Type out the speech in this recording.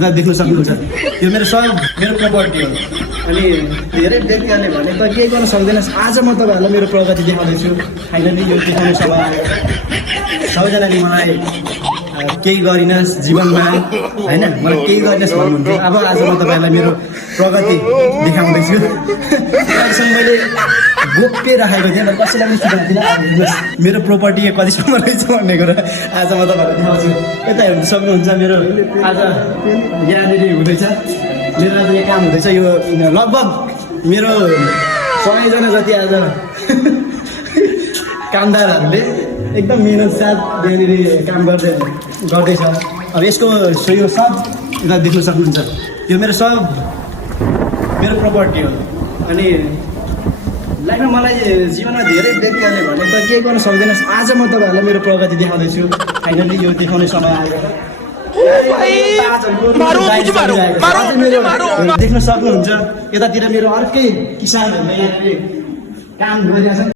यता देख्न सक्नुहुन्छ यो मेरो सब मेरो प्रपर्टी हो। अनि धेरै व्यक्तिहरूले भने त केही गर्न सक्दैनस्, आज म तपाईँहरूलाई मेरो प्रगति देखाउँदैछु। फाइनली यो देखाउने समय आयो। सबैजनाले मलाई केही गरिनस् जीवनमा होइन, मलाई केही गरिनस् भन्नुहुन्थ्यो। अब आज म तपाईँहरूलाई मेरो प्रगति देखाउँदैछु। अहिलेसम्म मैले गोप्य राखेको थिएँ र कसैलाई पनि सुधार थिएन। मेरो प्रपर्टी कतिसम्म रहेछ भन्ने कुरा आज म तपाईँहरूलाई देखाउँछु। यता हेर्नु सक्नुहुन्छ मेरो आज यहाँनिर हुँदैछ, मेरो आज यहाँ काम हुँदैछ। यो लगभग मेरो 100जना जति आज कामदारहरूले एकदम मिहिनेत साथ यहाँनिर काम गर्दैछ। अब यसको यो सब यता देख्न सक्नुहुन्छ यो मेरो सब मेरो प्रपर्टी हो। अनि लाइफमा मलाई जीवनमा धेरै व्यक्तिहरूले भने त केही गर्न सक्दैनस्, आज म तपाईँहरूलाई मेरो प्रगति देखाउँदैछु। फाइनली यो देखाउने समय आयो। देख्न सक्नुहुन्छ यतातिर मेरो अर्कै किसानहरूले यहाँनिर काम गरिरहेछन्।